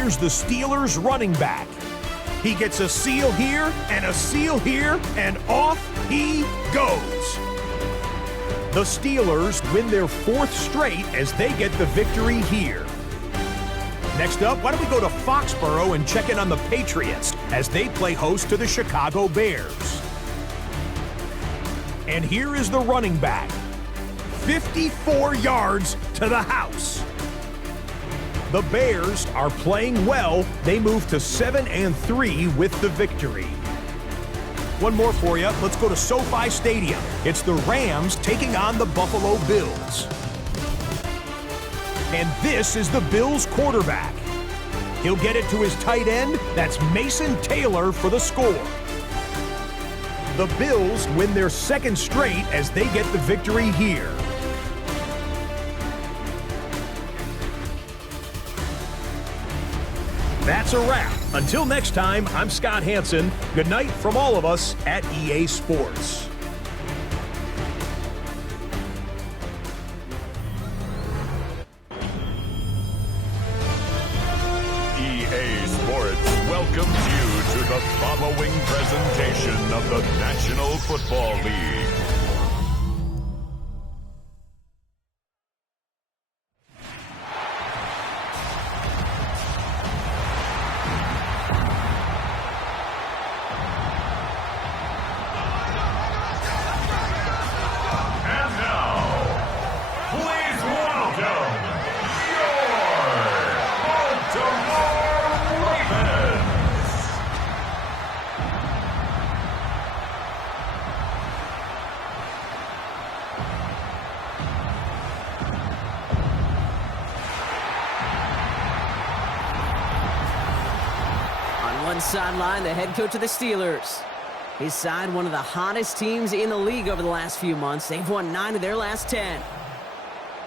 here's the Steelers running back. He gets a seal here and a seal here, and off he goes. The Steelers win their 4th straight as they get the victory here. Next up, why don't we go to Foxborough and check in on the Patriots as they play host to the Chicago Bears. And here is the running back. 54 yards to the house. The Bears are playing well. They move to 7-3 with the victory. One more for you. Let's go to SoFi Stadium. It's the Rams taking on the Buffalo Bills. And this is the Bills quarterback. He'll get it to his tight end. That's Mason Taylor for the score. The Bills win their 2nd straight as they get the victory here. That's a wrap. Until next time, I'm Scott Hansen. Good night from all of us at EA Sports. EA Sports welcomes you to the following presentation of the National Football League. Sideline, the head coach of the Steelers. His side, one of the hottest teams in the league over the last few months. They've won 9 of their last 10.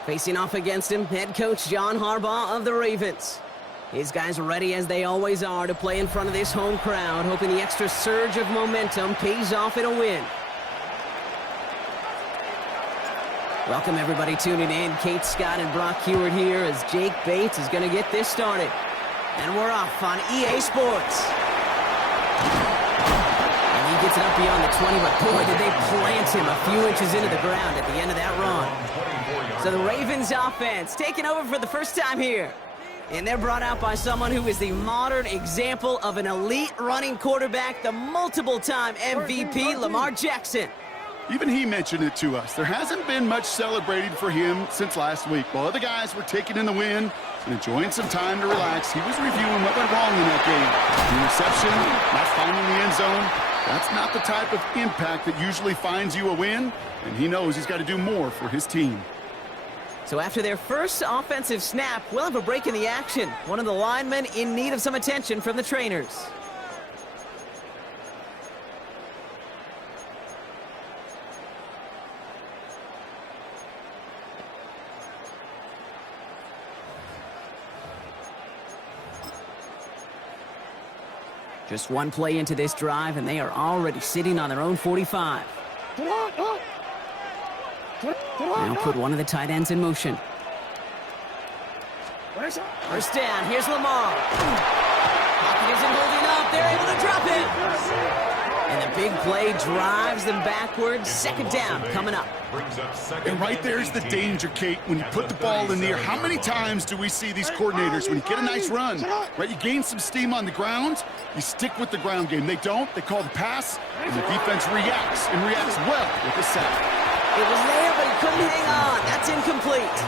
Facing off against him, head coach John Harbaugh of the Ravens. His guys are ready, as they always are, to play in front of this home crowd, hoping the extra surge of momentum pays off in a win. Welcome, everybody tuning in. Kate Scott and Brock Heward here as Jake Bates is going to get this started. And we're off on EA Sports. And he gets it up beyond the 20, but boy, did they plant him a few inches into the ground at the end of that run. So the Ravens offense taking over for the first time here. And they're brought out by someone who is the modern example of an elite running quarterback, the multiple-time MVP, Lamar Jackson. Even he mentioned it to us. There hasn't been much celebrating for him since last week. While other guys were taking in the win and enjoying some time to relax, he was reviewing what went wrong in that game. The interception, not finding the end zone, that's not the type of impact that usually finds you a win, and he knows he's got to do more for his team. So after their first offensive snap, we'll have a break in the action. One of the linemen in need of some attention from the trainers. Just one play into this drive, and they are already sitting on their own 45. Now put one of the tight ends in motion. First down, here's Lamar. Pocket isn't holding up, they're able to drop it. And the big play drives them backwards. 2nd down coming up. And right there's the danger, Kate. When you put the ball in the air, how many times do we see these coordinators, when you get a nice run, right, you gain some steam on the ground, you stick with the ground game. They don't. They call the pass, and the defense reacts, and reacts well with the sack. It was there, but he couldn't hang on. That's incomplete.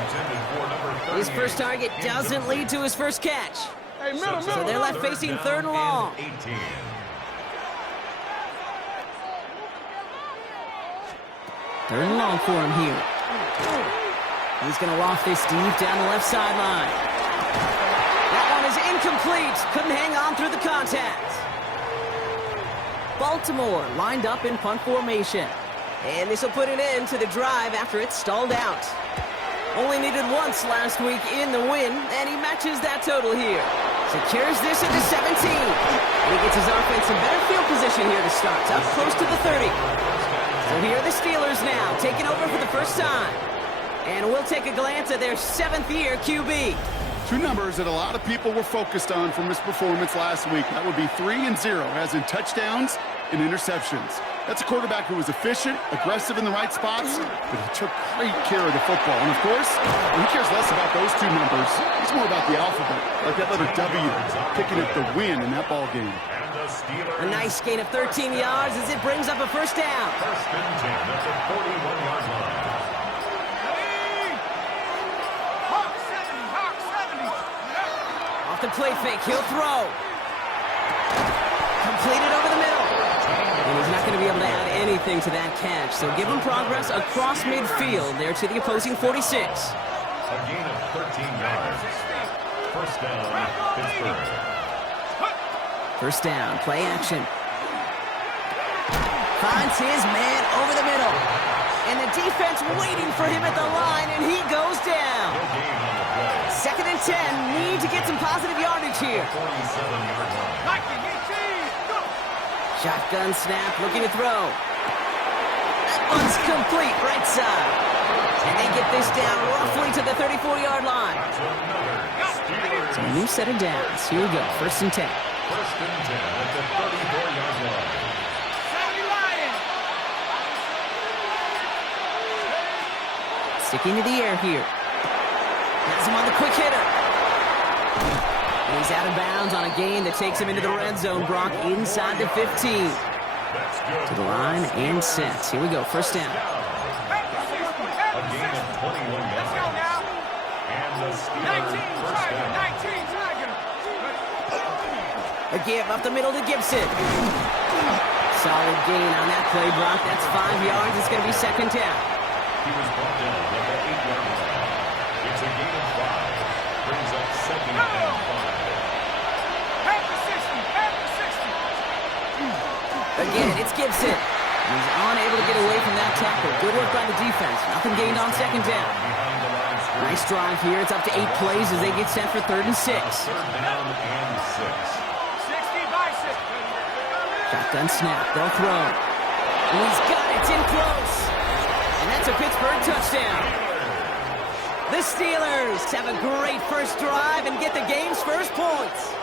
His first target doesn't lead to his first catch. So they're left facing 3rd and long. Third and long for him here. He's going to loft this deep down the left sideline. That one is incomplete. Couldn't hang on through the contact. Baltimore lined up in punt formation. And this will put an end to the drive after it stalled out. Only needed once last week in the win, and he matches that total here. Secures this into 17. And he gets his offense in better field position here to start, up close to the 30. So here are the Steelers now, taking over for the first time. And we'll take a glance at their 7th-year QB. Two numbers that a lot of people were focused on from his performance last week. That would be 3 and 0, as in touchdowns and interceptions. That's a quarterback who was efficient, aggressive in the right spots, but he took great care of the football. And, of course, he cares less about those two numbers. He's more about the alphabet, like that letter W, picking up the win in that ball game. A nice gain of 13 yards as it brings up a first down. First and 10 at the 41-yard line. Off the play fake, he'll throw. Completed over the middle. And he's not going to be able to add anything to that catch. So give him progress across midfield there to the opposing 46. A gain of 13 yards. First down, Pittsburgh. First down, play action. Finds his man over the middle. And the defense waiting for him at the line, and he goes down. No gain on the play. Second and 10, need to get some positive yardage here. 47-yard line. Shotgun snap, looking to throw. That one's complete, right side. And they get this down roughly to the 34-yard line. So a new set of downs. Here we go, first and 10. First and 10 at the 34-yard line. Sticking to the air here. Has him on the quick hitter. And he's out of bounds on a gain that takes him into the red zone, Brock, inside the 15. To the line and set. Here we go, first down. A gain of 21 yards. And the Steelers first down. A give up the middle to Gibson. Solid gain on that play, Brock. That's 5 yards. It's going to be second down. He was brought down at the 8-yard line. It's a gain of 5. Brings up second and 5. Again, it's Gibson. He's unable to get away from that tackle. Good work by the defense. Nothing gained on second down. Nice drive here. It's up to 8 plays as they get set for third and 6. Third down and 6. Shotgun snap. They'll throw. And he's got it. It's in close. And that's a Pittsburgh touchdown. The Steelers have a great first drive and get the game's first points.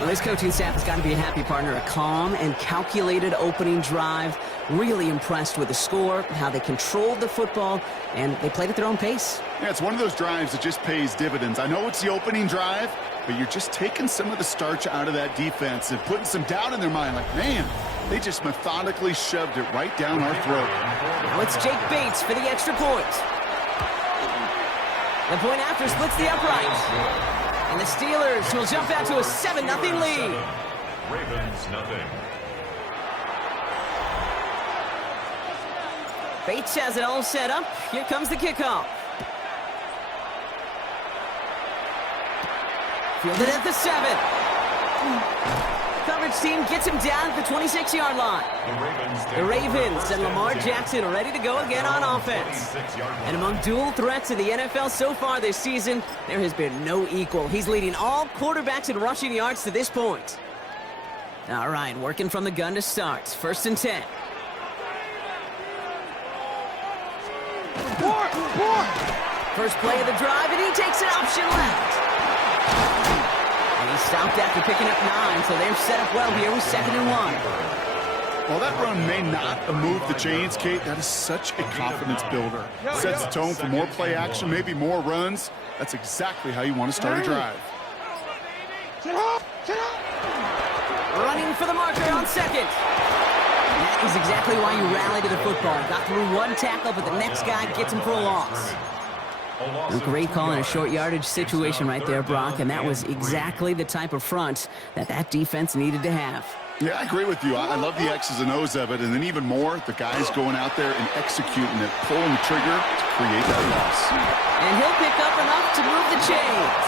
Well, this coaching staff has got to be a happy partner. A calm and calculated opening drive. Really impressed with the score, how they controlled the football, and they played at their own pace. Yeah, it's one of those drives that just pays dividends. I know it's the opening drive, but you're just taking some of the starch out of that defense and putting some doubt in their mind. Like, man, they just methodically shoved it right down our throat. Now it's Jake Bates for the extra point. The point after splits the upright. And the Steelers will jump out to a 7-0 lead. Ravens nothing. Bates has it all set up. Here comes the kickoff. Fielded at the 7. Coverage team gets him down at the 26-yard line. The Ravens and Lamar Jackson are ready to go again on offense. And among dual threats in the NFL so far this season, there has been no equal. He's leading all quarterbacks in rushing yards to this point. All right, working from the gun to start. First and 10. First play of the drive, and he takes an option left. And he stopped after picking up 9, so they're set up well here with 2nd and 1. While that run may not have moved the chains, Kate, that is such a confidence builder. Sets the tone for more play action, maybe more runs. That's exactly how you want to start a drive. Running for the marker on second. That is exactly why you rally to the football. Got through one tackle, but the next guy gets him for a loss. A great call in a short yardage situation right there, Brock, and that was exactly the type of front that defense needed to have. Yeah, I agree with you. I love the X's and O's of it, and then even more, the guys going out there and executing it, pulling the trigger to create that loss. And he'll pick up enough to move the chains.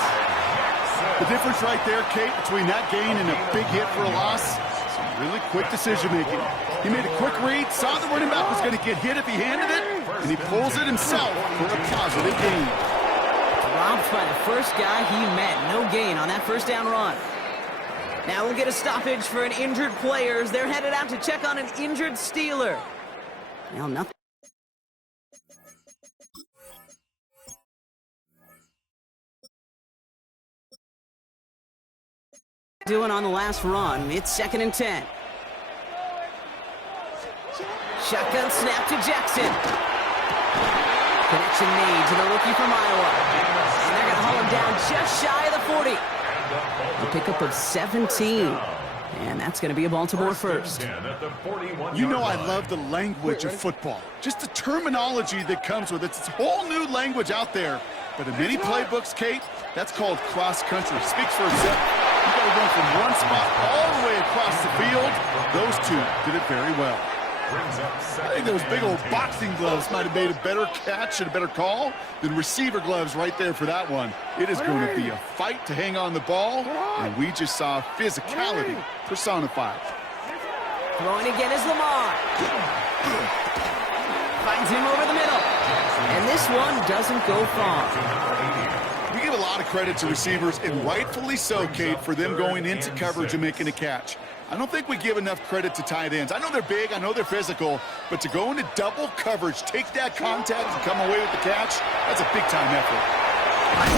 The difference right there, Kate, between that gain and a big hit for a loss, some really quick decision-making. He made a quick read, saw the running back was going to get hit if he handed it, and he pulls it himself for a positive gain. Dropped by the first guy he met. No gain on that first down run. Now we'll get a stoppage for an injured player as they're headed out to check on an injured Steeler. Well, nothing. doing on the last run. It's 2nd and 10. Shotgun snap to Jackson. Connection made to the rookie from Iowa. And they're going to haul him down just shy of the 40. A pickup of 17. And that's going to be a Baltimore first. You know I love the language of football. Just the terminology that comes with it. It's a whole new language out there. But in many playbooks, Kate, that's called cross-country. Speaks for itself. You got to run from one spot all the way across the field. Those two did it very well. I think those big old boxing gloves might have made a better catch and a better call than receiver gloves right there for that one. It is going to be a fight to hang on the ball, and we just saw physicality personified. Throwing again is Lamar. Finds him over the middle. And this one doesn't go far. We give a lot of credit to receivers, and rightfully so, Kate, for them going into coverage and making a catch. I don't think we give enough credit to tight ends. I know they're big, I know they're physical, but to go into double coverage, take that contact and come away with the catch, that's a big-time effort.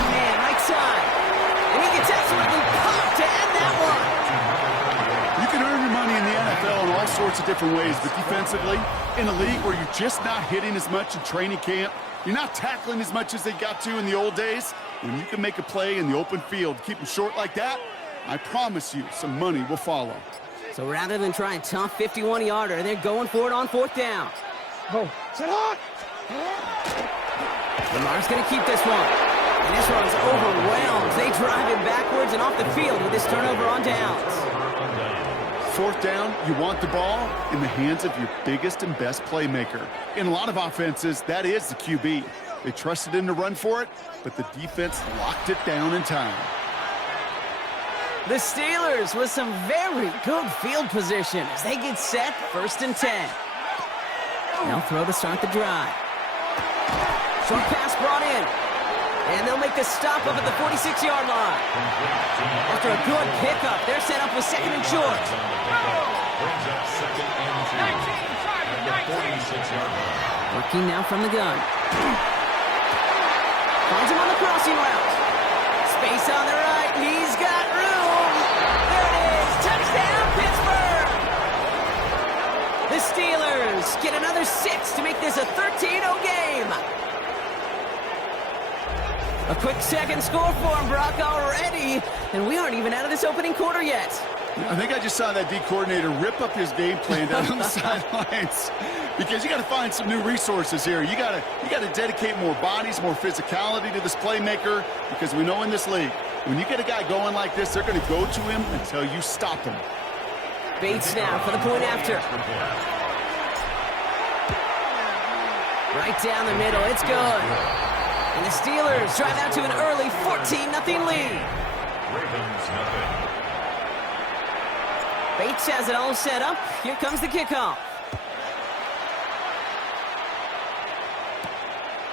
Man, right side. And he gets absolutely pumped to end that one. You can earn your money in the NFL in all sorts of different ways, but defensively, in a league where you're just not hitting as much in training camp, you're not tackling as much as they got to in the old days, when you can make a play in the open field, keep them short like that, I promise you some money will follow. So rather than try a tough 51-yarder, they're going for it on 4th down. Oh, set hot! Lamar's going to keep this one. And this one's overwhelmed. They drive him backwards and off the field with this turnover on downs. 4th down, you want the ball in the hands of your biggest and best playmaker. In a lot of offenses, that is the QB. They trusted him to run for it, but the defense locked it down in time. The Steelers with some very good field position as they get set, 1st and 10. They'll throw to start the drive. Short pass brought in. And they'll make the stop up at the 46-yard line. After a good pickup, they're set up with 2nd and short. Working now from the gun. Finds him on the crossing route. Space on the right. He's got room. There it is. Touchdown, Pittsburgh. The Steelers get another 6 to make this a 13-0 game. A quick second score for him, Brock, already. And we aren't even out of this opening quarter yet. I think I just saw that D coordinator rip up his game plan down on the sidelines, because you got to find some new resources here. You got to dedicate more bodies, more physicality to this playmaker, because we know in this league, when you get a guy going like this, they're going to go to him until you stop him. Bates now for the point after. Right down the middle, it's good. And the Steelers drive out to an early 14-0 lead. Bates has it all set up. Here comes the kickoff.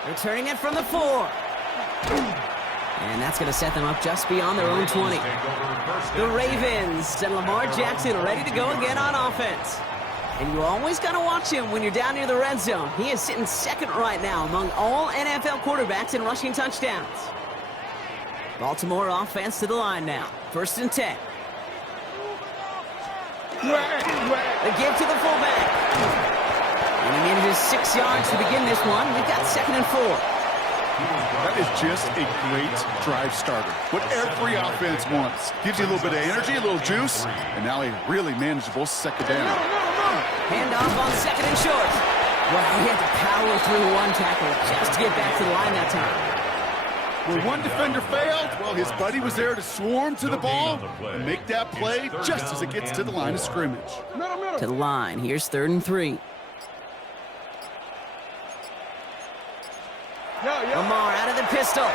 Returning it from the 4. And that's going to set them up just beyond their own 20. The Ravens and Lamar Jackson ready to go again on offense. And you always got to watch him when you're down near the red zone. He is sitting 2nd right now among all NFL quarterbacks in rushing touchdowns. Baltimore offense to the line now. 1st and 10. The give to the fullback. And he manages 6 yards to begin this one. We've got 2nd and 4. That is just a great drive starter. What every offense wants. Gives you a little bit of energy, a little juice, and now a really manageable 2nd down. Handoff on 2nd and short. Well, he had to power through one tackle just to get back to the line that time. Where one defender failed, well, his buddy was there to swarm to the ball and make that play just as it gets to the line of scrimmage. To the line. Here's 3rd and 3. Lamar out of the pistol.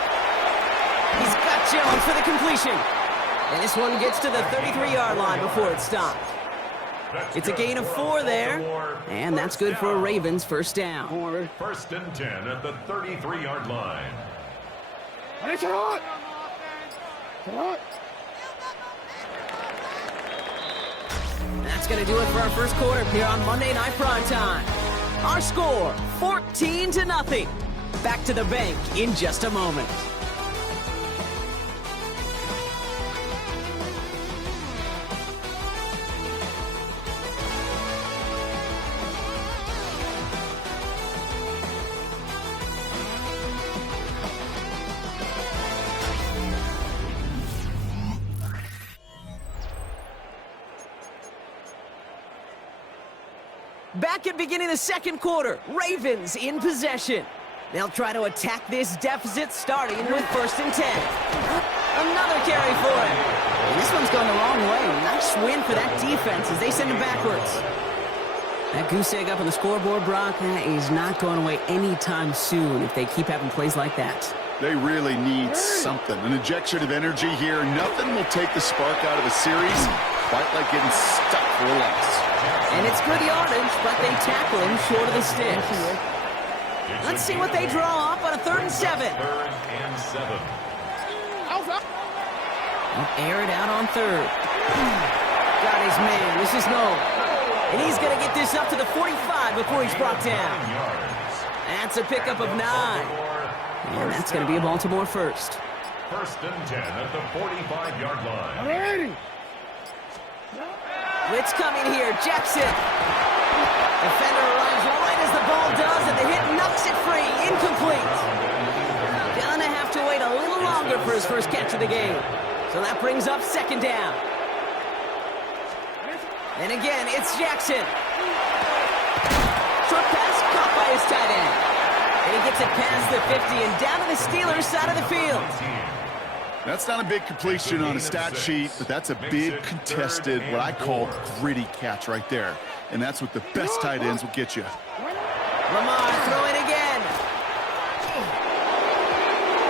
He's got Jones for the completion. And this one gets to the 33-yard line before it stopped. It's a gain of 4 there. And that's good for a Ravens 1st down. 1st and 10 at the 33-yard line. That's going to do it for our first quarter here on Monday Night Primetime. Our score, 14-0. Back to the bank in just a moment. Back at beginning of the second quarter, Ravens in possession. They'll try to attack this deficit starting with 1st and 10. Another carry for him. And this one's going the wrong way. Nice win for that defense as they send him backwards. That goose egg up on the scoreboard, Brock, that is not going away anytime soon if they keep having plays like that. They really need something. An injection of energy here. Nothing will take the spark out of a series quite like getting stuck for a loss. And it's good yardage, but they tackle him short of the sticks. Let's see what they draw up on a 3rd and 7. 3rd and 7. They'll air it out on 3rd. Got his man. This is Noel. And he's going to get this up to the 45 before he's brought down. That's a pickup of 9. And that's going to be a Baltimore first. 1st and 10 at the 45-yard line. Blitz coming here. Jackson. Defender arrives right as the ball does, and the hit knocks it free. Incomplete. Gonna have to wait a little longer for his first catch of the game. So that brings up 2nd down. And again, it's Jackson. Short pass caught by his tight end. And he gets it past the 50 and down to the Steelers' side of the field. That's not a big completion on a stat sheet, but that's a big contested, what I call gritty catch right there. And that's what the best tight ends will get you. Lamar throwing again.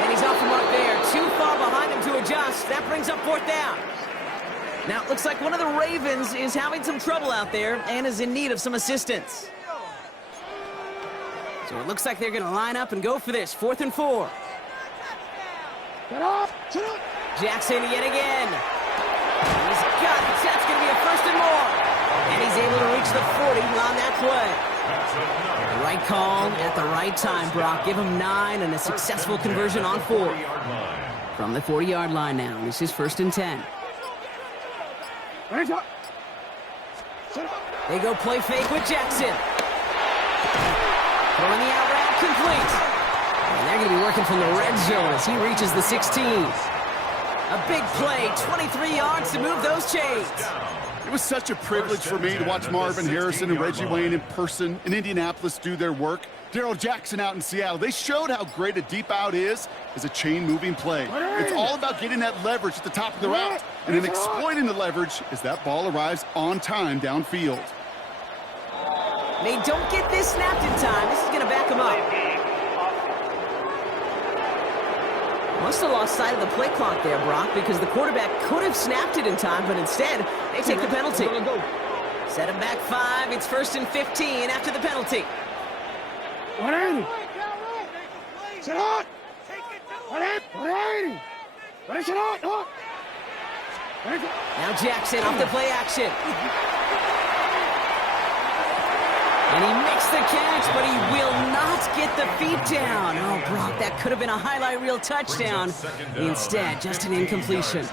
And he's off the mark there. Too far behind him to adjust. That brings up 4th down. Now, it looks like one of the Ravens is having some trouble out there and is in need of some assistance. So it looks like they're going to line up and go for this. 4th and 4. Jackson yet again. He's got it. That's going to be a 1st and more. And he's able to reach the 40 on that play. The right call at the right time, Brock. Give him 9 and a successful conversion on 4. From the 40-yard line now. This is 1st and 10. They go play fake with Jackson. Throwing the out route complete. And they're going to be working from the red zone as he reaches the 16. A big play, 23 yards to move those chains. It was such a privilege for me to watch Marvin Harrison and Reggie Wayne in person in Indianapolis do their work. Darrell Jackson out in Seattle. They showed how great a deep out is as a chain-moving play. It's all about getting that leverage at the top of the route, and then exploiting the leverage as that ball arrives on time downfield. They don't get this snapped in time. This is going to back them up. Must have lost sight of the play clock there, Brock, because the quarterback could have snapped it in time, but instead, they take the penalty. Set him back 5. It's 1st and 15 after the penalty. Now Jackson off the play action. And he makes the catch, but he will not get the feet down. Oh, Brock, that could have been a highlight reel touchdown. Instead, just an incompletion.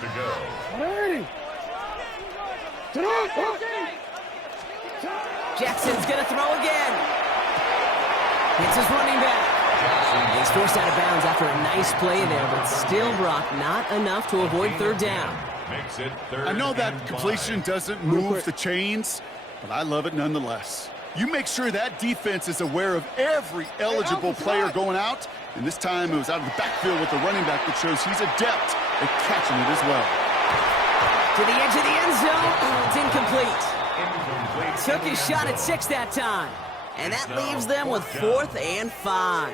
Jackson's going to throw again. It's his running back. He's forced out of bounds after a nice play there, but still, Brock, not enough to avoid 3rd down. I know that completion doesn't move the chains, but I love it nonetheless. You make sure that defense is aware of every eligible player going out, and this time it was out of the backfield with the running back, which shows he's adept at catching it as well. To the edge of the end zone, it's incomplete. Took his shot at 6 that time, and that leaves them with 4th and 5.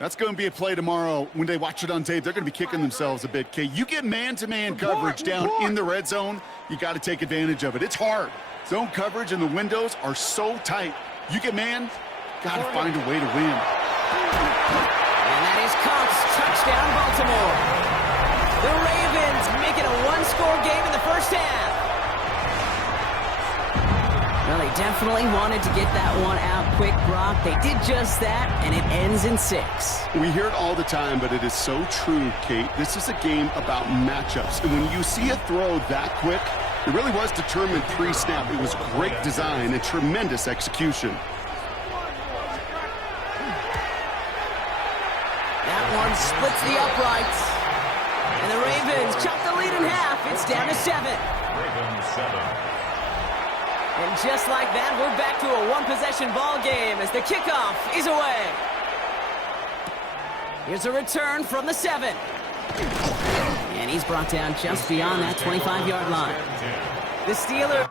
That's going to be a play tomorrow. When they watch it on tape, they're going to be kicking themselves a bit, Kate. You get man-to-man coverage down in the red zone, you got to take advantage of it. It's hard. Zone coverage and the windows are so tight. You get man, got to find a way to win. And that is Cox. Touchdown, Baltimore. The Ravens make it a 1-score game in the first half. Well, they definitely wanted to get that one out quick, Brock. They did just that, and it ends in 6. We hear it all the time, but it is so true, Kate. This is a game about matchups. And when you see a throw that quick, it really was determined pre-snap. It was great design and tremendous execution. That one splits the uprights. And the Ravens chop the lead in half. It's down to 7. Ravens 7. And just like that, we're back to a one-possession ball game as the kickoff is away. Here's a return from the 7. And he's brought down just beyond that 25-yard line. The Steelers...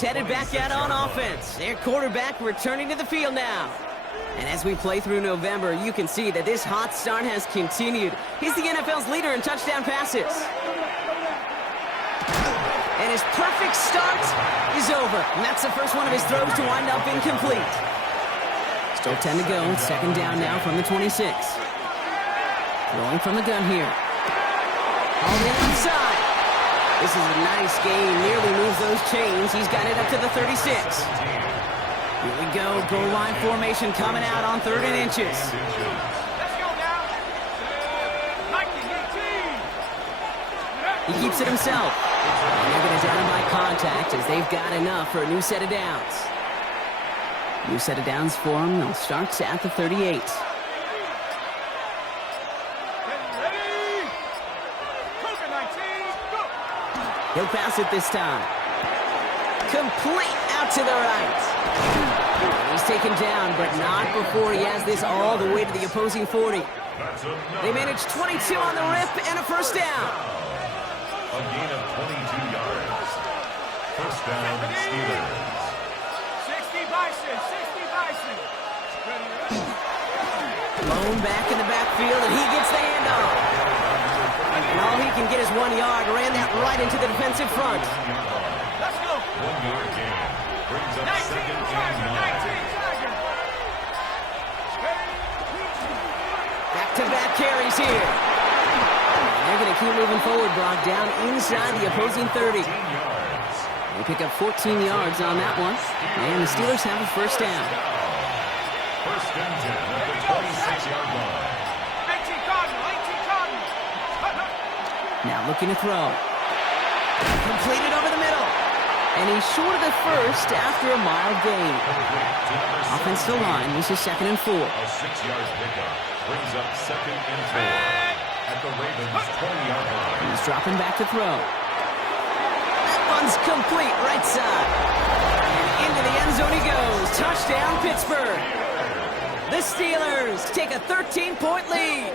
headed back out on offense. Their quarterback returning to the field now. And as we play through November, you can see that this hot start has continued. He's the NFL's leader in touchdown passes. And his perfect start is over. And that's the first one of his throws to wind up incomplete. Still 10 to go. Second down now from the 26. Throwing from the gun here. On the outside. This is a nice game. Nearly moves those chains. He's got it up to the 36. Here we go. Goal line formation coming out on 3rd and inches. Let's go now. He keeps it himself. And they're going to down by contact as they've got enough for a new set of downs. New set of downs for him. They'll start at the 38. He'll pass it this time. Complete out to the right. He's taken down, but not before he has this all the way to the opposing 40. They manage 22 on the rip and a first down. A gain of 22 yards. First down, Steelers. 60 Bison, 60 Bison. Blown back in the backfield, and he gets the handoff. And all he can get is 1 yard. Ran that right into the defensive front. Let's go. 1 yard gain. Brings up 19 second Tiger, and 19 Tiger. Back-to-back carries here. And they're going to keep moving forward, Brock, down inside the opposing 30. They pick up 14 yards on that one. And the Steelers have a first down. First and 10 at the 26-yard line. 18 Cardinal, 18 Cardinal. Now looking to throw. Completed over the middle. And he's short of the first after a mild gain. Offensive line, this is 2nd and 4. A 6-yard pickup brings up 2nd and 4 at the Ravens' 20-yard line. He's dropping back to throw. That one's complete, right side. And into the end zone he goes. Touchdown, Pittsburgh. The Steelers take a 13-point lead.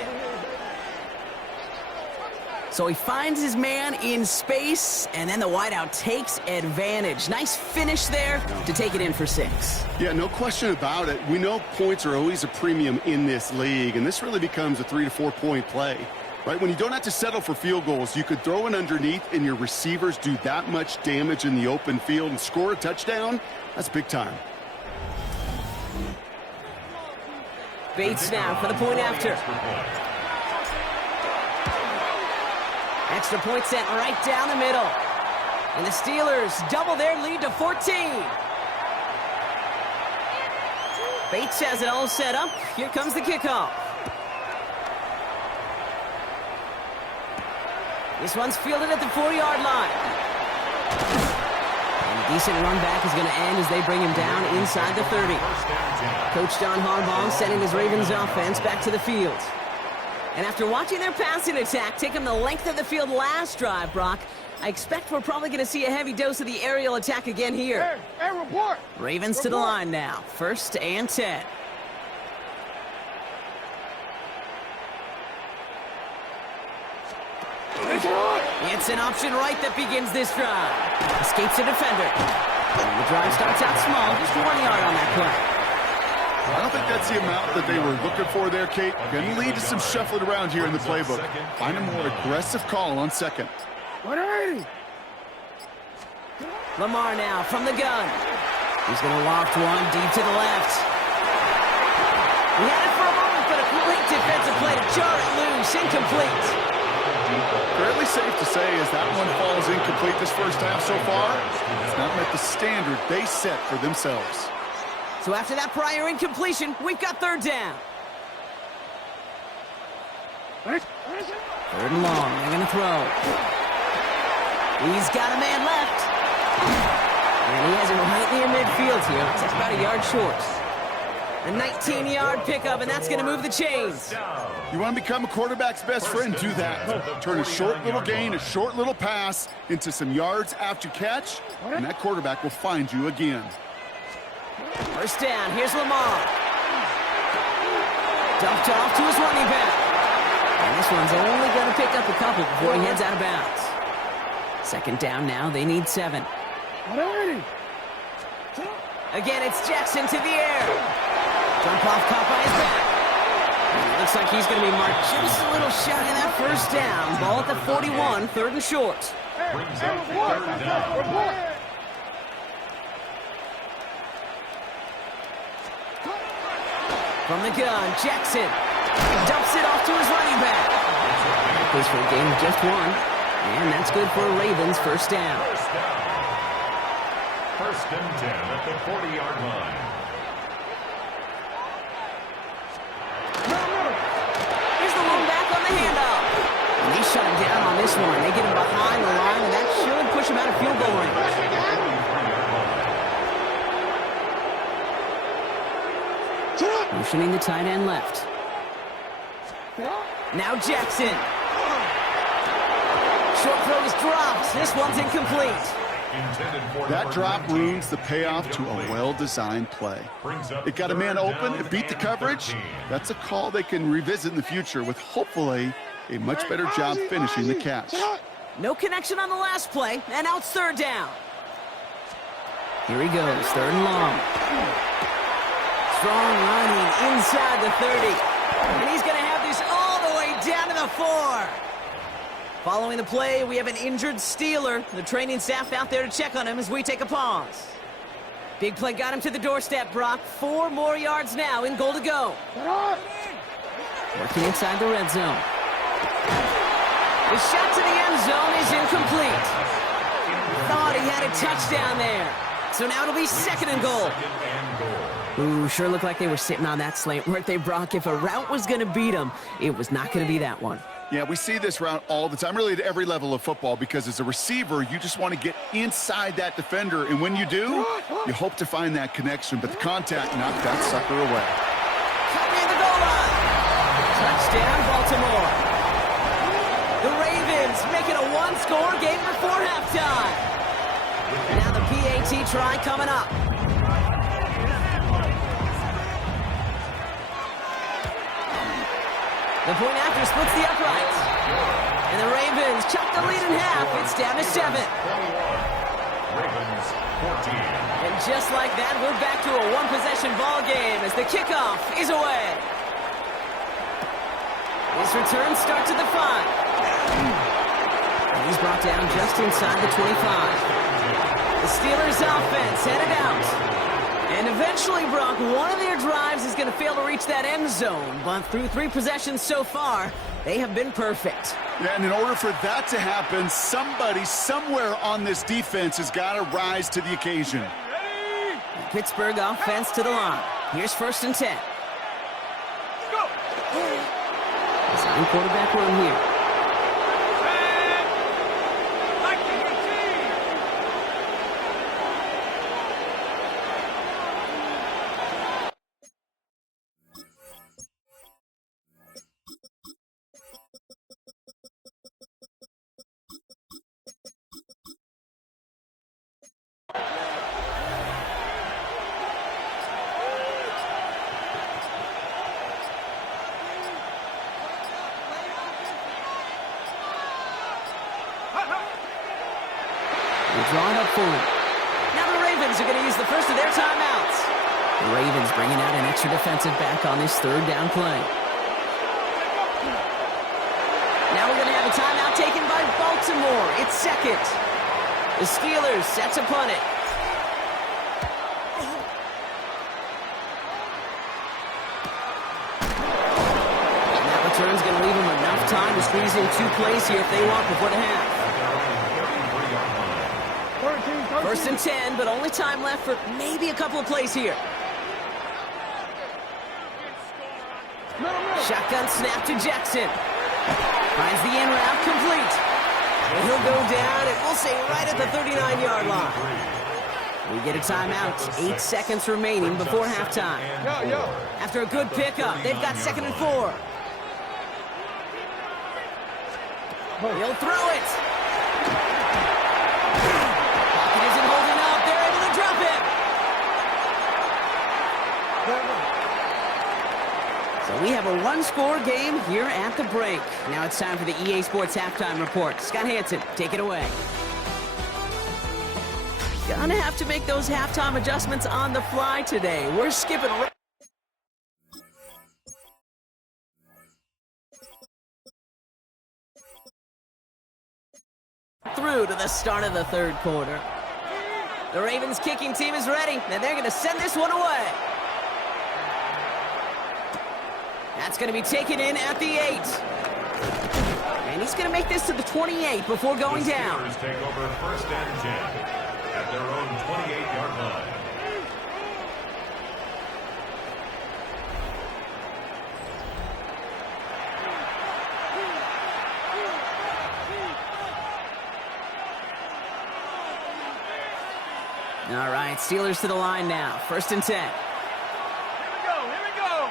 So he finds his man in space, and then the wideout takes advantage. Nice finish there to take it in for 6. Yeah, no question about it. We know points are always a premium in this league, and this really becomes a 3 to 4 point play. Right? When you don't have to settle for field goals, you could throw it underneath, and your receivers do that much damage in the open field and score a touchdown. That's big time. Bates now for the point after. Extra point sent right down the middle. And the Steelers double their lead to 14. Bates has it all set up. Here comes the kickoff. This one's fielded at the 4-yard line. And a decent run back is going to end as they bring him down inside the 30. Coach John Harbaugh sending his Ravens offense back to the field. And after watching their passing attack take them the length of the field last drive, Brock, I expect we're probably going to see a heavy dose of the aerial attack again here. Hey, report. Ravens to the line now. 1st and 10. It's an option right that begins this drive. Escapes a defender. And the drive starts out small, just 1 yard on that play. I don't think that's the amount that they were looking for there, Kate. Going to lead to some shuffling around here in the playbook. Find a more aggressive call on 2nd. 180. Lamar now from the gun. He's going to loft one deep to the left. He had it for a moment, but a great defensive play to jar it loose. Incomplete. Fairly safe to say as that one falls incomplete this first half so far, it's not met the standard they set for themselves. So after that prior incompletion, we've got 3rd down. 3rd and long. They're going to throw. He's got a man left. And he has it right near midfield here. It's about a yard short. A 19-yard pickup, and that's going to move the chains. You want to become a quarterback's best friend, do that. Turn a short little gain, a short little pass into some yards after catch, and that quarterback will find you again. First down, here's Lamar. Dumped off to his running back. And this one's only going to pick up a couple before he heads out of bounds. Second down now, they need 7. Again, it's Jackson to the air. Dump off caught by his back. And it looks like he's going to be marked just a little shy of that first down. Ball at the 41, 3rd and short. From the gun, Jackson dumps it off to his running back. Goes for a gain of just 1. And that's good for a Ravens first down. First and 10 at the 40-yard line. Here's the lone back on the handoff. And they shut him down on this one. They get him behind the line, and that should push him out of field goal range. Motioning the tight end left. Now Jackson. Short throw is dropped. This one's incomplete. That drop ruins the payoff to a well-designed play. It got a man open, it beat the coverage. That's a call they can revisit in the future with hopefully a much better job finishing the catch. No connection on the last play, and now it's 3rd down. Here he goes, 3rd and long. Strong running inside the 30. And he's going to have this all the way down to the 4. Following the play, we have an injured Steeler. The training staff out there to check on him as we take a pause. Big play got him to the doorstep, Brock. 4 more yards now in goal to go. Working inside the red zone. The shot to the end zone is incomplete. Thought he had a touchdown there. So now it'll be 2nd and goal. Ooh, sure looked like they were sitting on that slant, weren't they, Brock? If a route was going to beat them, it was not going to be that one. Yeah, we see this route all the time, really at every level of football, because as a receiver, you just want to get inside that defender, and when you do, you hope to find that connection, but the contact knocked that sucker away. Copy the goal line. Touchdown, Baltimore. The Ravens make it a 1-score game before halftime. Now the PAT try coming up. The point after splits the uprights. And the Ravens chop the lead in half. It's down to 7. Ravens 14. And just like that, we're back to a 1-possession ball game as the kickoff is away. His return starts at the 5. And he's brought down just inside the 25. The Steelers offense headed out. And eventually, Brock, one of their drives is going to fail to reach that end zone. But through 3 possessions so far, they have been perfect. Yeah, and in order for that to happen, somebody somewhere on this defense has got to rise to the occasion. The Pittsburgh offense to the line. Here's 1st and 10. Go! Design quarterback run here. Drawn up forward. Now the Ravens are going to use the first of their timeouts. The Ravens bringing out an extra defensive back on this 3rd down play. Now we're going to have a timeout taken by Baltimore. It's 2nd. The Steelers set to punt it. And that return's going to leave them enough time to squeeze in 2 plays here if they want before the half. 1st and 10, but only time left for maybe a couple of plays here. Shotgun snap to Jackson. Finds the in route complete. And he'll go down, and we'll say right at the 39-yard line. We get a timeout. 8 seconds remaining before halftime. After a good pickup, they've got 2nd and 4. He'll throw it. Pocket isn't holding up. They're able to drop it. So we have a one-score game here at the break. Now it's time for the EA Sports Halftime Report. Scott Hansen, take it away. Gonna have to make those halftime adjustments on the fly today. We're skipping through to the start of the 3rd quarter. The Ravens kicking team is ready, and they're gonna send this one away. That's gonna be taken in at the 8. And he's gonna make this to the 28 before going down. The Steelers take over 1st and 10 at their own 28-yard line. All right, Steelers to the line now. 1st and 10. Here we go.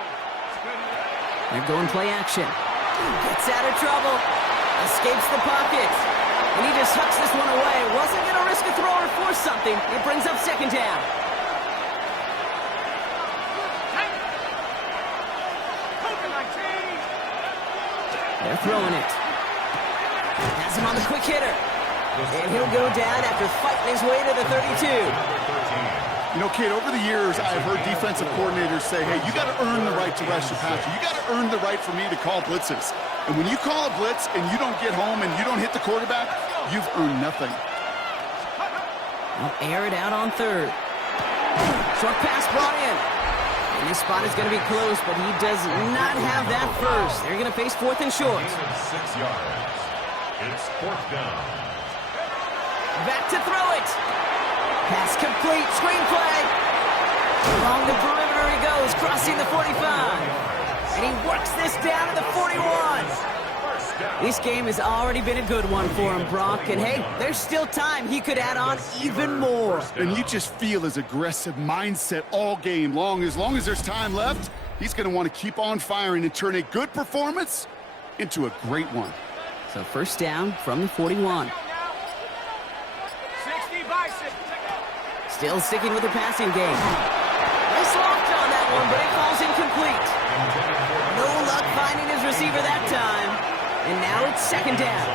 They're going play action. Gets out of trouble. Escapes the pocket. And he just hucks this one away. Wasn't going to risk a throw or force something. It brings up 2nd down. They're throwing it. Has him on the quick hitter. And he'll go down after fighting his way to the 32. You know, kid, over the years, I've heard defensive coordinators say, hey, you got to earn the right to rush your passer. You got to earn the right for me to call blitzes. And when you call a blitz and you don't get home and you don't hit the quarterback, you've earned nothing. I'll air it out on 3rd. Short pass brought in. And this spot is going to be close, but he does not have that first. They're going to face 4th and short. 6 yards. It's 4th down. Back to throw it. Pass complete. Screenplay. Along the perimeter he goes, crossing the 45. And he works this down to the 41. This game has already been a good one for him, Brock. And hey, there's still time. He could add on even more. And you just feel his aggressive mindset all game long. As long as there's time left, he's going to want to keep on firing and turn a good performance into a great one. So 1st down from the 41. Still sticking with the passing game. Nice loft on that one, but it falls incomplete. No luck finding his receiver that time. And now it's 2nd down.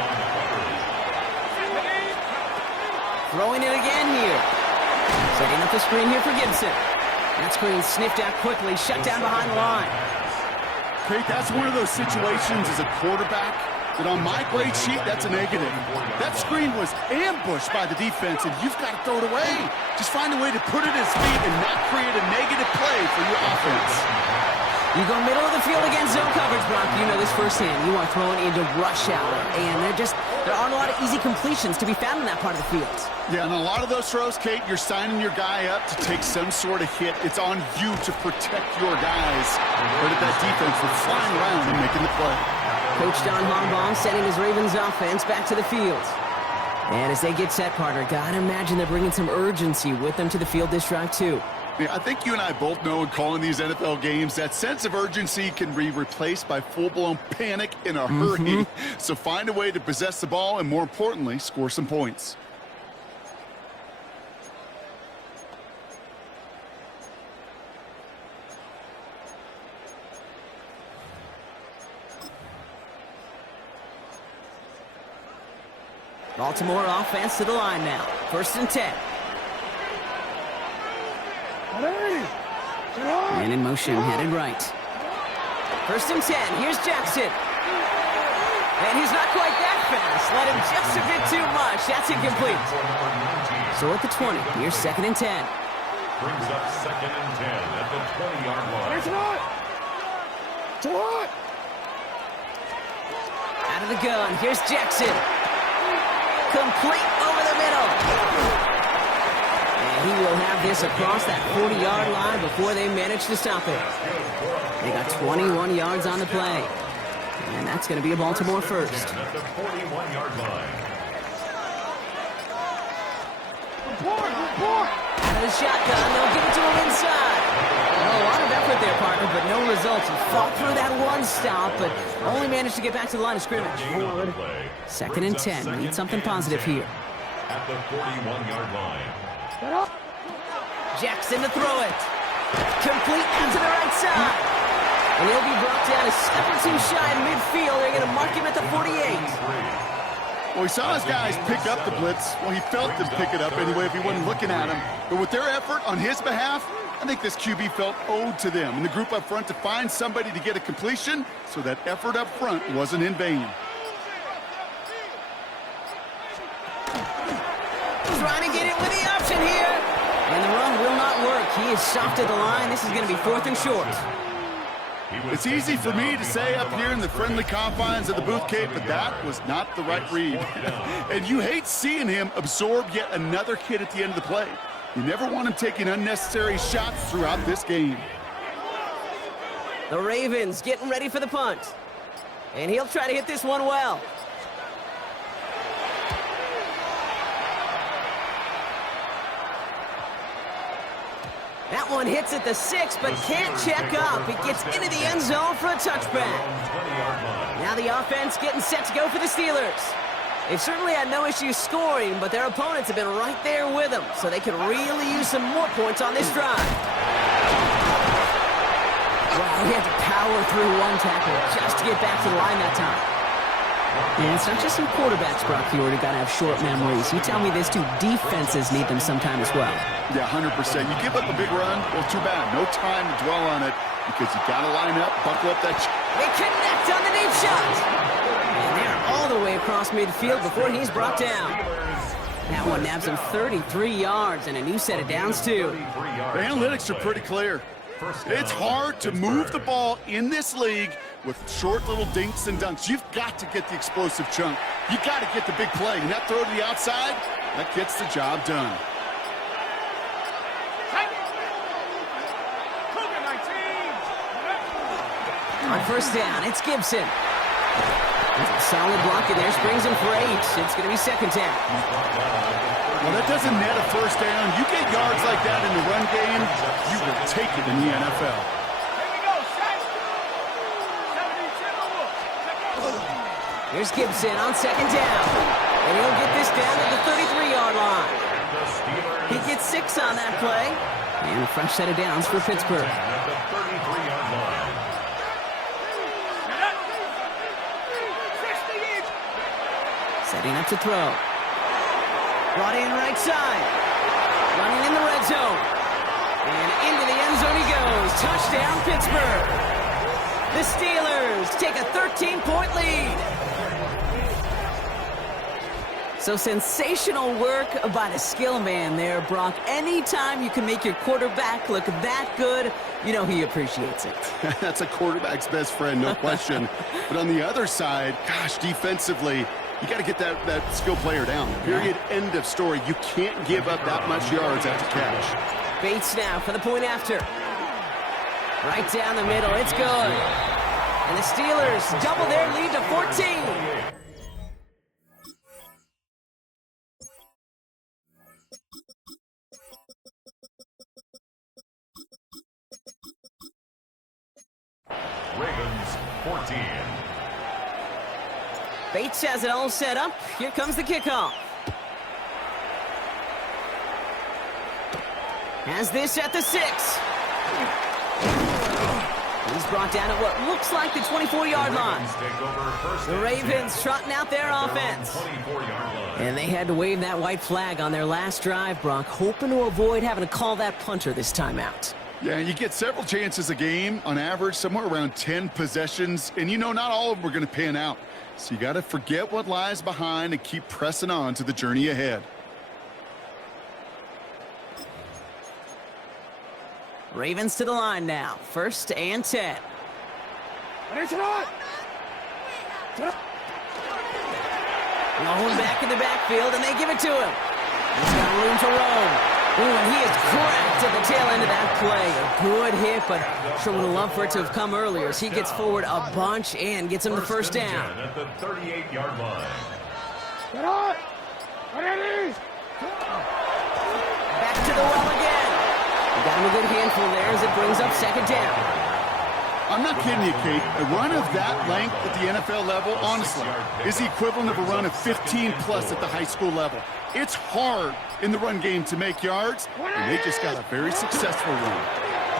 Throwing it again here. Setting up the screen here for Gibson. That screen sniffed out quickly, shut down behind the line. Kate, that's one of those situations as a quarterback that on my grade sheet, that's a negative. That screen was ambushed by the defense, and you've got to throw it away. Just find a way to put it at his feet and not create a negative play for your offense. You go middle of the field against zone coverage, Brock. You know this firsthand. You are throwing into rush hour, and there aren't a lot of easy completions to be found in that part of the field. Yeah, and a lot of those throws, Kate, you're signing your guy up to take some sort of hit. It's on you to protect your guys. But at that defense, we're flying around and making the play. Coach John Harbaugh sending his Ravens offense back to the field. And as they get set, partner, gotta imagine they're bringing some urgency with them to the field this drive, too. Yeah, I think you and I both know in calling these NFL games, that sense of urgency can be replaced by full-blown panic in a hurry. So find a way to possess the ball and, more importantly, score some points. Baltimore offense to the line now. 1st and 10. Man in motion, headed right. 1st and 10. Here's Jackson. And he's not quite that fast. Let him just a bit too much. That's incomplete. So at the 20, here's 2nd and 10. Brings up 2nd and 10 at the 20-yard line. It's a lot. Out of the gun, here's Jackson. Complete over the middle. And he will have this across that 40-yard line before they manage to stop it. They got 21 yards on the play. And that's going to be a Baltimore first. At the 41-yard line. Report. Out of the shotgun. They'll give it to him inside. Well, a lot of effort there, partner, but no results. He fought through that one stop, but only managed to get back to the line of scrimmage. 2nd and 10. Need something positive here. At the 41-yard line. Jackson to throw it. Complete out to the right side. And he'll be brought down a step or two shy in midfield. They're going to mark him at the 48. Well, he saw his guys pick up the blitz. Well, he felt them pick it up anyway if he wasn't looking at him. But with their effort on his behalf, I think this QB felt owed to them and the group up front to find somebody to get a completion, so that effort up front wasn't in vain. Trying to get it with the option here. And the run will not work. He is soft at the line. This is going to be 4th and short. It's easy for me to say up here in the friendly confines of the Booth Cape, but that was not the right read. And you hate seeing him absorb yet another hit at the end of the play. You never want him taking unnecessary shots throughout this game. The Ravens getting ready for the punt. And he'll try to hit this one well. That one hits at the 6, but can't check up. It gets into the end zone for a touchback. Now the offense getting set to go for the Steelers. They've certainly had no issues scoring, but their opponents have been right there with them, so they could really use some more points on this drive. Wow, he had to power through one tackle just to get back to the line that time. And it's not just some quarterbacks, Brock, you already got to have short memories. You tell me this, too. Defenses need them sometime as well. Yeah, 100%. You give up a big run, well, too bad. No time to dwell on it because you got to line up, buckle up that... They connect on the deep shot. And they're all the way across midfield before he's brought down. That one nabs him 33 yards and a new set of downs, too. The analytics are pretty clear. It's hard to move the ball in this league with short little dinks and dunks. You've got to get the explosive chunk. You got to get the big play. And that throw to the outside, that gets the job done. On 1st down, it's Gibson. Solid block in there, springs him for 8. It's going to be 2nd down. Well, that doesn't net a 1st down. You get yards like that in the run game, you will take it in the NFL. Here's Gibson on 2nd down. And he'll get this down at the 33-yard line. He gets 6 on that play. And a fresh set of downs for Pittsburgh. Setting up to throw. Brought in right side. Running in the red zone. And into the end zone he goes. Touchdown, Pittsburgh. The Steelers take a 13-point lead. So sensational work by the skill man there, Brock. Anytime you can make your quarterback look that good, you know he appreciates it. That's a quarterback's best friend, no question. But on the other side, gosh, defensively, you got to get that skill player down. Period. End of story. You can't give up that much yards after catch. Bates now for the point after. Right down the middle. It's good. And the Steelers double their lead to 14. Ravens 14. Bates has it all set up. Here comes the kickoff. Has this at the 6. He's brought down at what looks like the 24-yard line. The Ravens trotting out their offense. And they had to wave that white flag on their last drive, Brock, hoping to avoid having to call that punter this time out. Yeah, you get several chances a game, on average, somewhere around 10 possessions, and you know not all of them are going to pan out. So you got to forget what lies behind and keep pressing on to the journey ahead. Ravens to the line now. 1st and 10. Lone back in the backfield, and they give it to him. He's got room to roam. Ooh, and he is cracked at the tail end of that play. A good hit, but sure would have loved for it to have come earlier as he gets forward a bunch and gets him the 1st down. At the 38-yard line. Back to the well again. a good handful there as it brings up second down. I'm not kidding you, Kate. A run of that length at the NFL level, honestly, is the equivalent of a run of 15-plus at the high school level. It's hard in the run game to make yards, and they just got a very successful run.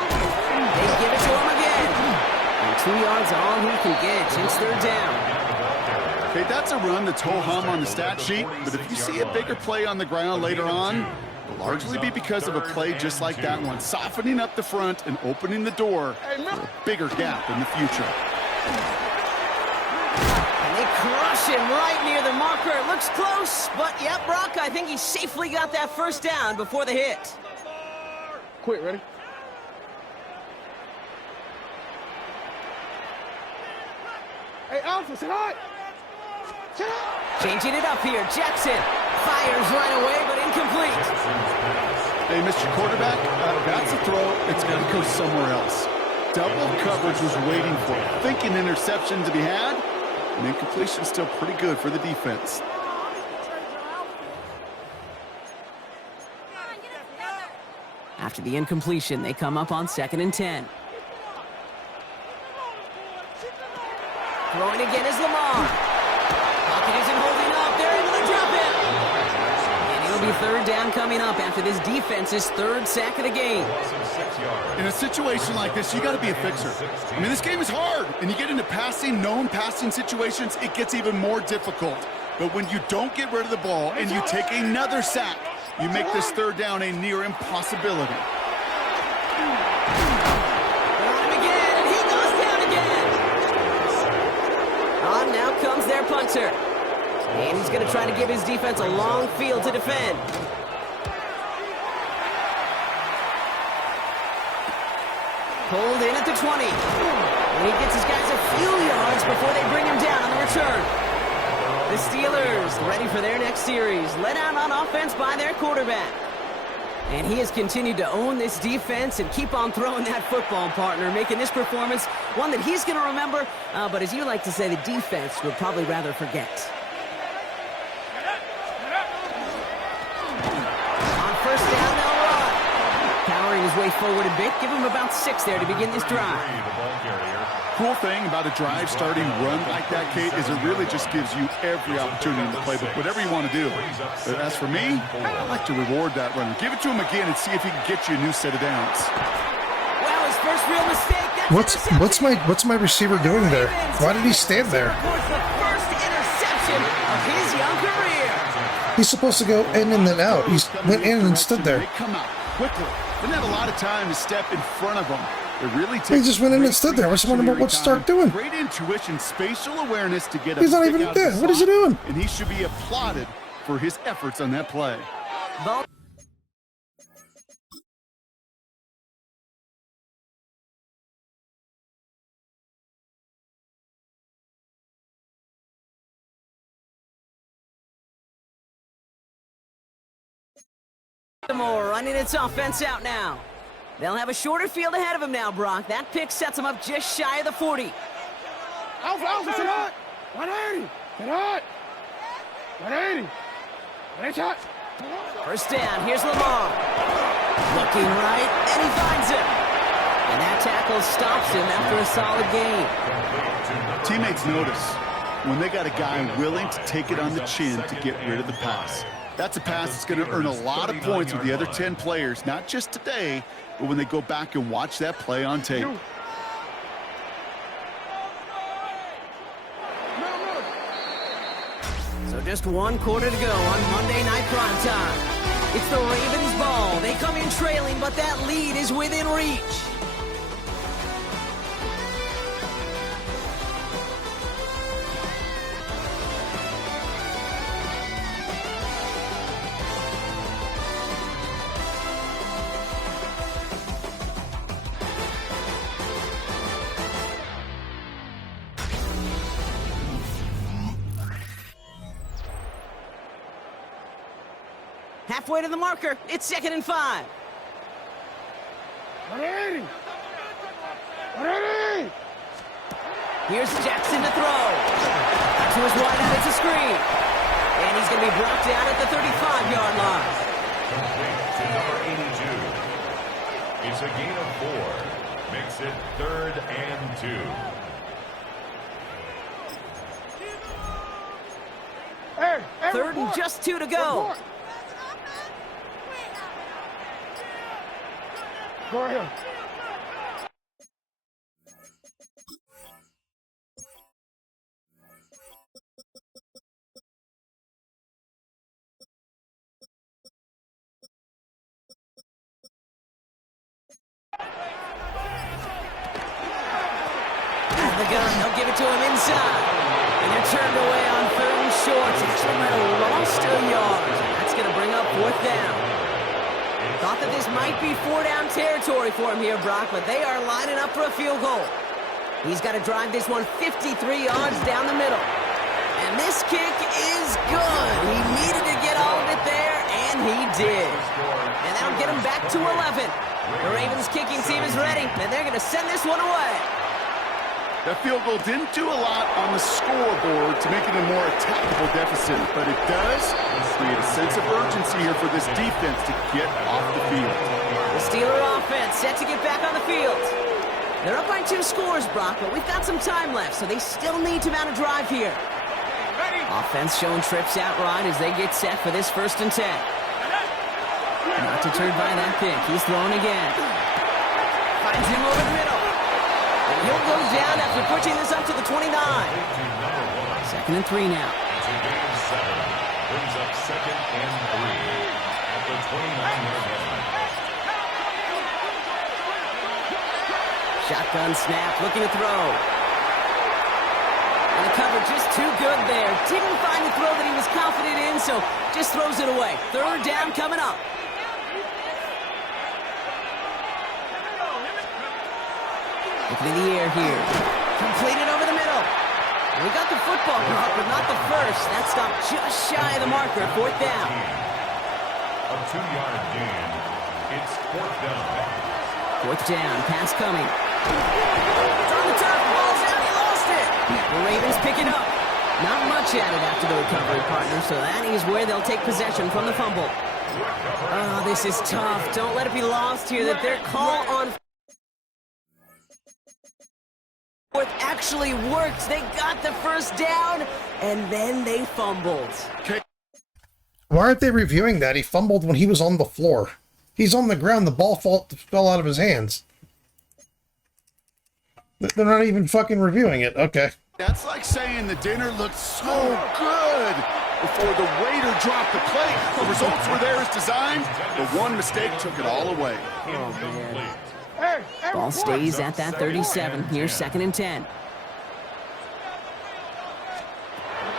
They give it to him again. And 2 yards all he can get. It's third down. Okay, that's a run that's ho-hum on the stat sheet, but if you see a bigger play on the ground later on, it'll largely be because of a play just like that one, softening up the front and opening the door for a bigger gap in the future. And they crush him right near the marker. It looks close, but yep, Brock, I think he safely got that first down before the hit. Quick, ready? Hey, Alpha, sit hot! Changing it up here. Jackson fires right away, but incomplete. Hey, Mr. Quarterback, that's a throw. It's going to go somewhere else. Double coverage was waiting for it. Thinking interception to be had, and incompletion still pretty good for the defense. After the incompletion, they come up on 2nd and 10. Throwing again is Lamar. Pocket isn't holding up. They're able to drop it. And it'll be third down coming up after this defense's third sack of the game. In a situation like this, you got to be a fixer. I mean, this game is hard, and you get into known passing situations, it gets even more difficult. But when you don't get rid of the ball and you take another sack, you make this third down a near impossibility. Now comes their punter. And he's going to try to give his defense a long field to defend. Pulled in at the 20. And he gets his guys a few yards before they bring him down on the return. The Steelers ready for their next series. Led out on offense by their quarterback. And he has continued to own this defense and keep on throwing that football, partner, making this performance one that he's going to remember, but as you like to say, the defense would probably rather forget. On first down, they'll run. Powering his way forward a bit, give him about 6 there to begin this drive. Cool thing about a drive starting run like that, Kate, is it really just gives you every opportunity in the playbook, whatever you want to do. But as for me, I like to reward that runner. Give it to him again and see if he can get you a new set of downs. Well, his first real mistake. What's my receiver doing there? Why did he stand there? The first interception of his young career. He's supposed to go in and then out. He went in and stood there. They come out quickly. Didn't have a lot of time to step in front of them. It really takes He just went in and stood there. I was wondering what to start doing. Great intuition, spatial awareness to get. He's not even there. What is he doing? And he should be applauded for his efforts on that play. Ball. Baltimore running its offense out now. They'll have a shorter field ahead of him now, Brock. That pick sets him up just shy of the 40. Alpha, sit hot! 180! Sit hot! 180! 180 shot! First down, here's Lamar. Looking right, and he finds him. And that tackle stops him after a solid gain. Teammates notice when they got a guy willing to take it on the chin to get rid of the pass. That's a pass that's going to earn a lot of points with the other 10 players, not just today, but when they go back and watch that play on tape. So just 1 quarter to go on Monday Night Primetime. It's the Ravens' ball. They come in trailing, but that lead is within reach. Halfway to the marker, it's 2nd and 5. 180! 180! Here's Jackson to throw. To his wide out, it's a screen. And he's going to be brought down at the 35-yard line. It's a gain of 4. Makes it 3rd and 2. Hey, 3rd and just 2 to go. Go ahead. The gun, they'll give it to him inside. And they're turned away on 3rd and short. Actually might have lost a yard. That's going to bring up 4th down. Thought that this might be 4-down territory for him here, Brock, but they are lining up for a field goal. He's got to drive this one 53 yards down the middle. And this kick is good. He needed to get all of it there, and he did. And that'll get him back to 11. The Ravens kicking team is ready, and they're going to send this one away. That field goal didn't do a lot on the scoreboard to make it a more attackable deficit, but it does create a sense of urgency here for this defense to get off the field. The Steeler offense set to get back on the field. They're up by 2 scores, Brock, but we've got some time left, so they still need to mount a drive here. Offense showing trips out right as they get set for this 1st and 10. Not deterred by that pick. He's throwing again. Finds him over the middle. And he'll go down after pushing this up to the 29. 2nd and 3 now. It's a gain of 7. Brings up 2nd and 3 at the 29-yard line. Shotgun snap, looking to throw. And the cover just too good there. Didn't find the throw that he was confident in, so just throws it away. 3rd down coming up. Looking in the air here. Completed over the middle. And we got the football block, but not the first. That stopped just shy of the marker. 4th down. A 2-yard gain. It's 4th down. 4th down. Pass coming. It's on the turf. Ball's out. He lost it. The Ravens pick it up. Not much added after the recovery, partner, so that is where they'll take possession from the fumble. Oh, this is tough. Don't let it be lost here that their call on 4th actually worked. They got the 1st down, and then they fumbled. Why aren't they reviewing that? He fumbled when he was on the floor. He's on the ground. The ball fell out of his hands. They're not even fucking reviewing it. Okay. That's like saying the dinner looked so good before the waiter dropped the plate. The results were there as designed, but one mistake took it all away. Ball stays at that 37. Here's 2nd and 10.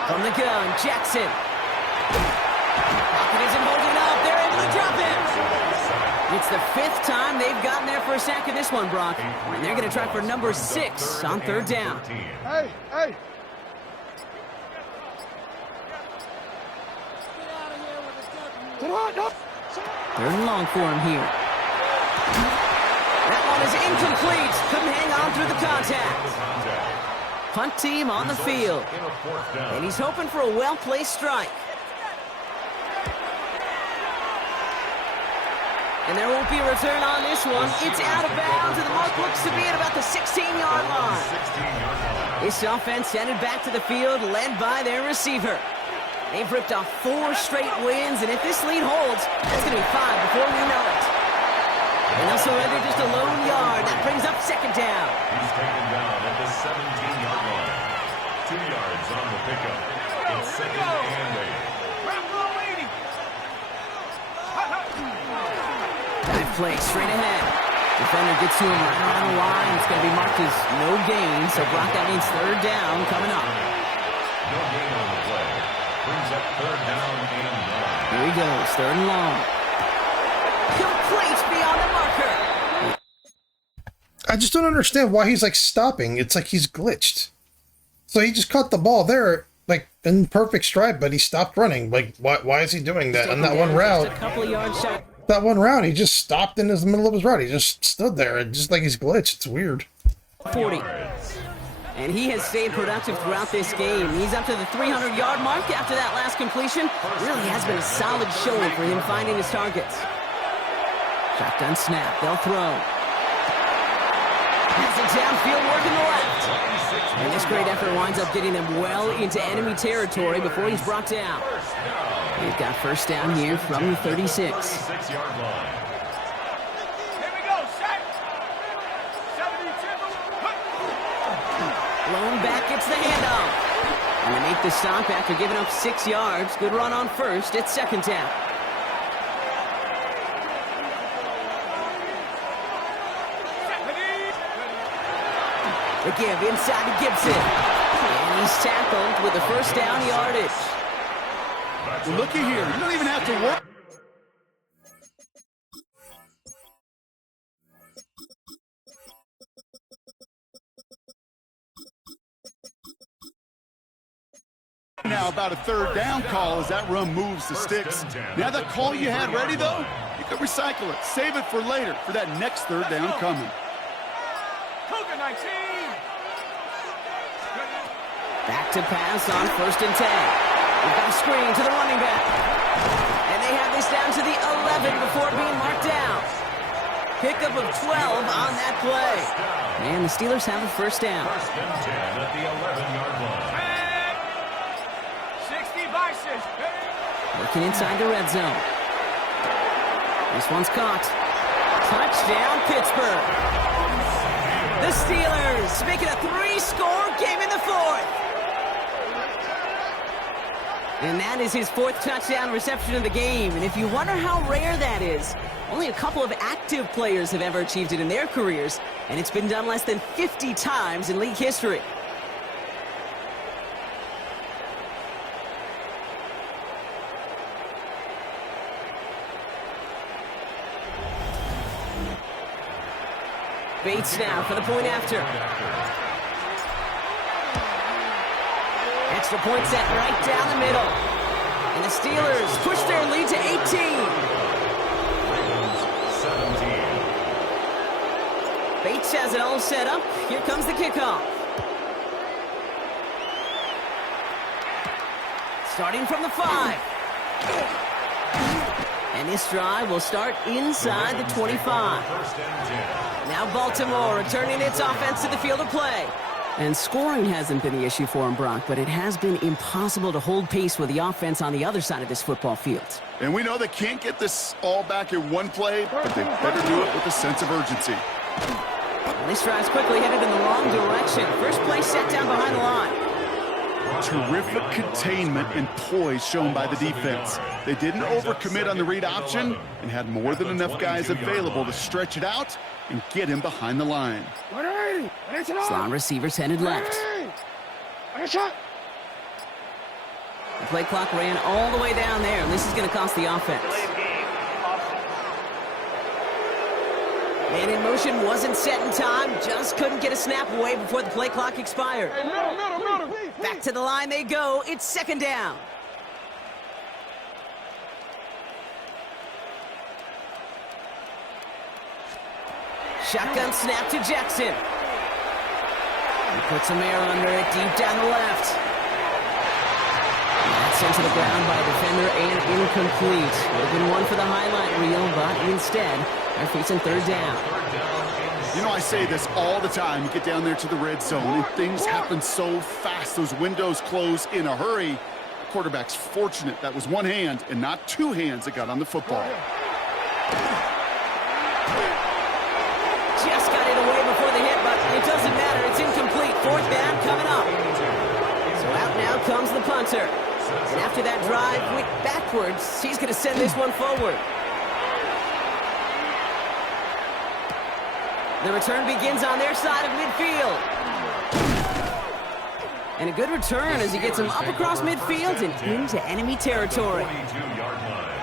From the gun, Jackson. Pocket isn't holding up. They're able to drop it. It's the 5th time they've gotten there for a sack of this one, Brock. And they're going to try for number 6 on 3rd down. Hey, hey. 3rd and long for him here. That one is incomplete. Couldn't hang on through the contact. Punt team on the field. And he's hoping for a well-placed strike. And there won't be a return on this one. It's out of bounds, and the mark looks to be at about the 16-yard line. This offense headed back to the field, led by their receiver. They've ripped off 4 straight wins, and if this lead holds, that's going to be 5 before we know it. And they'll surrender just a lone yard. That brings up 2nd down. He's taken down at the 17-yard line. 2 yards on the pickup. It's 2nd and 8. Dive play straight ahead. Defender gets to him right on the line. It's going to be marked as no gain. So Brock, that means 3rd down coming up. No gain on the play. Brings up 3rd down and 9. Here he goes, 3rd and long. Complete beyond the marker. I just don't understand why he's like stopping. It's like he's glitched. So he just caught the ball there, like in perfect stride, but he stopped running. Like, why is he doing that on that one route? Just a couple of yards shot. That one route, he just stopped in the middle of his route. He just stood there, and just like he's glitched. It's weird. 40. And he has stayed productive throughout this game. He's up to the 300-yard mark after that last completion. Really has been a solid showing for him finding his targets. Shotgun snap. They'll throw. Has it downfield, working the left. And this great effort winds up getting them well into enemy territory before he's brought down. They've got first down here from the 36. 36-yard line. Lone back gets the handoff. And they make the stop after giving up 6 yards. Good run on first. It's second down. The give inside to Gibson. And he's tackled with the first down yardage. Well, looky here. You don't even have to work. Now about a third down call as that run moves the sticks. Now that call you had ready, though, you could recycle it. Save it for later for that next third down coming. Back to pass on first and 10. We've got a screen to the running back. And they have this down to the 11 before being marked down. Pickup of 12 on that play. And the Steelers have a first down. First and 10 at the 11-yard line. Working inside the red zone. This one's caught. Touchdown, Pittsburgh. The Steelers make it a 3-score game in the fourth. And that is his 4th touchdown reception of the game. And if you wonder how rare that is, only a couple of active players have ever achieved it in their careers, and it's been done less than 50 times in league history. Bates now for the point after. Extra point set right down the middle. And the Steelers push their lead to 18. 17. Bates has it all set up. Here comes the kickoff. Starting from the 5. And this drive will start inside the 25. First and 10. Now Baltimore returning its offense to the field of play. And scoring hasn't been the issue for him, Brock, but it has been impossible to hold pace with the offense on the other side of this football field. And we know they can't get this all back in one play, but they better do it with a sense of urgency. And this drive's quickly headed in the wrong direction. First play set down behind the line. Terrific containment and poise shown by the defense. They didn't overcommit on the read option and had more than enough guys available to stretch it out and get him behind the line. Slot receivers headed left. The play clock ran all the way down there, and this is going to cost the offense. Man in motion wasn't set in time, just couldn't get a snap away before the play clock expired. Back to the line they go. It's second down. Shotgun snap to Jackson. He puts some air under it deep down the left. That's sent to the ground by a defender and incomplete. Would have been one for the highlight reel, but instead, they're facing third down. You know, I say this all the time. You get down there to the red zone, and things happen so fast. Those windows close in a hurry. The quarterback's fortunate that was one hand and not two hands that got on the football. Just got it away before the hit, but it doesn't matter. It's incomplete. Fourth down coming up. So out now comes the punter. And after that drive went backwards, he's going to send this one forward. The return begins on their side of midfield. And a good return as he gets him up across midfield and into enemy territory.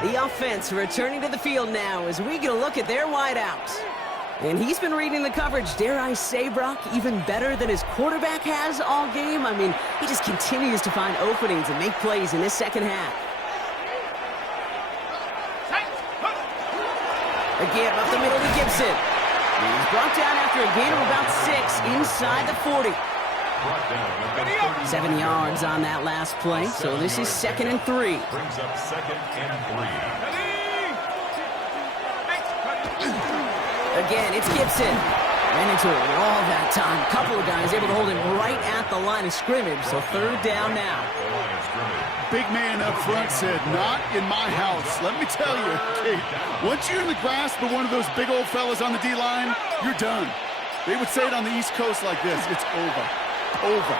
The offense returning to the field now as we get a look at their wideouts. And he's been reading the coverage, dare I say, Brock, even better than his quarterback has all game. I mean, he just continues to find openings and make plays in this second half. A give up the middle to Gibson. And he's brought down after a gain of about 6 inside the 40. 7 yards on that last play, so this is 2nd and 3. Brings up 2nd and 3. Again, it's Gibson. Ran into a wall that time. Couple of guys able to hold him right at the line of scrimmage, so third down now. Big man up front said, not in my house. Let me tell you, Kate, once you're in the grasp of one of those big old fellas on the D-line, you're done. They would say it on the East Coast like this, it's over. Over.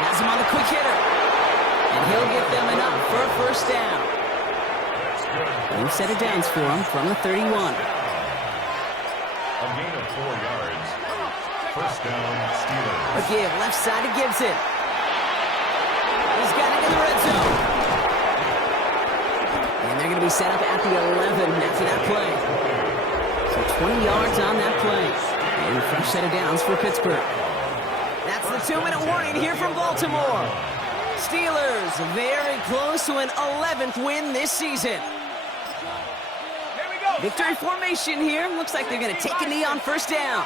Has him on the quick hitter. And he'll get them enough for a first down. New set of downs for him from the 31. A gain of 4 yards. First down, Steelers. A give, left side to Gibson. He's got it in the red zone. And they're going to be set up at the 11 after that play. So 20 yards on that play. And a fresh set of downs for Pittsburgh. That's the 2-minute warning here from Baltimore. Steelers very close to an 11th win this season. Victory formation here. Looks like they're going to take a knee on first down.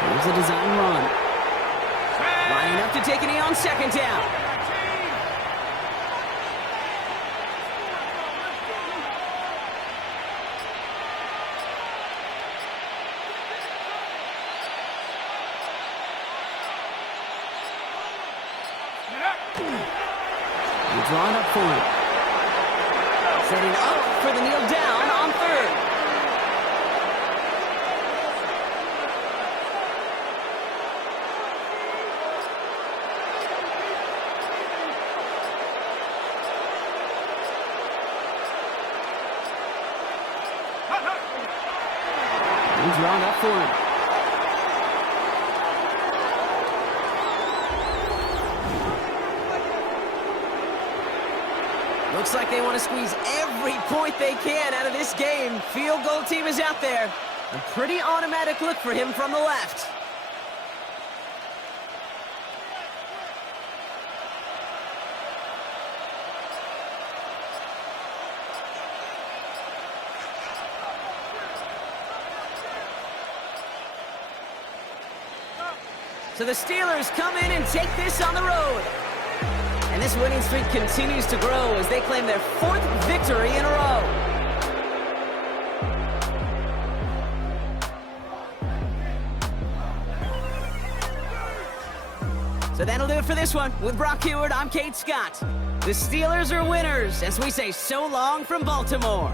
Here's a design run. Lining up to take a knee on second down. He's drawn up for it. Setting up for the kneel down on third. He's drawn up for it. Looks like they want to squeeze every point they can out of this game. Field goal team is out there. A pretty automatic look for him from the left. So the Steelers come in and take this on the road. And this winning streak continues to grow as they claim their 4th victory in a row. So that'll do it for this one. With Brock Heward, I'm Kate Scott. The Steelers are winners as we say so long from Baltimore.